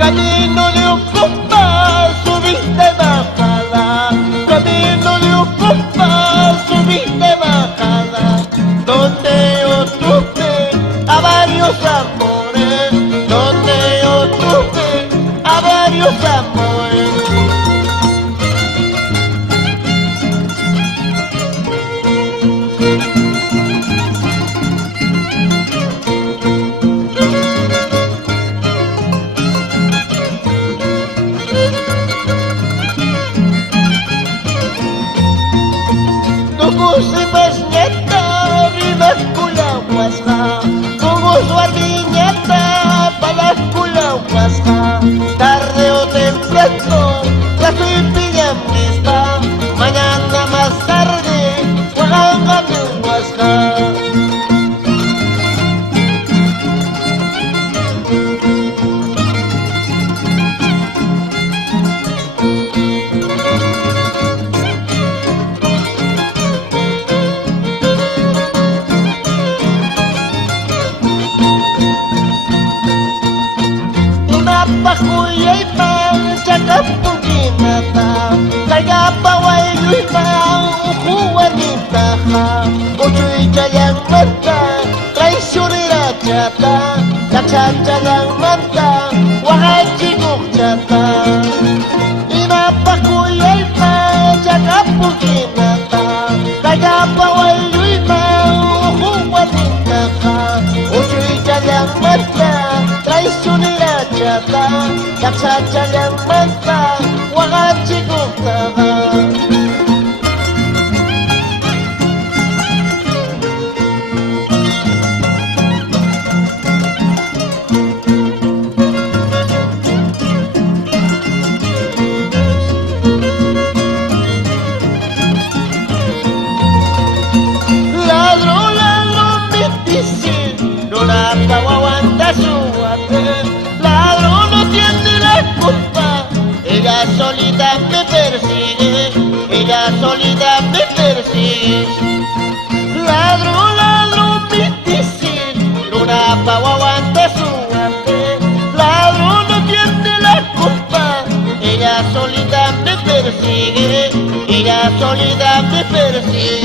Camino de un compás, subiste bajada. Camino de un compás, subiste bajada. Donde yo tuve a varios amores, donde yo tuve a varios amores. Tugus ibasnyata, rimas kulau pasha. Tugus wardinyata, balas kulau pasha. Tarde o temprano, la estoy pidiendo lista. Mañana más tarde, juegan mi huasca. Pakuyay pang tsaka puginata. Kaya paway luy pang ukuwanita ka. Uchoy chayang manta, traisyonera chata. Naksatsayang manta, wakachigok chata. Ima pakuyay pang tsaka puginata. Kaya paway luy pang ukuwanita ka. Uchoy chayang manta, traisyonera chata. Naksatsayang manta, wakachigok chata. Ladrón, ladrón, difícil, no la aguanta su hacer. Ladrón no tiene la culpa, ella solita me persigue, ella solita me persigue. Ladrón, ladrón, difícil, no la aguanta su hacer. Ladrón no tiene la culpa, ella solita me persigue, ella solita me persigue.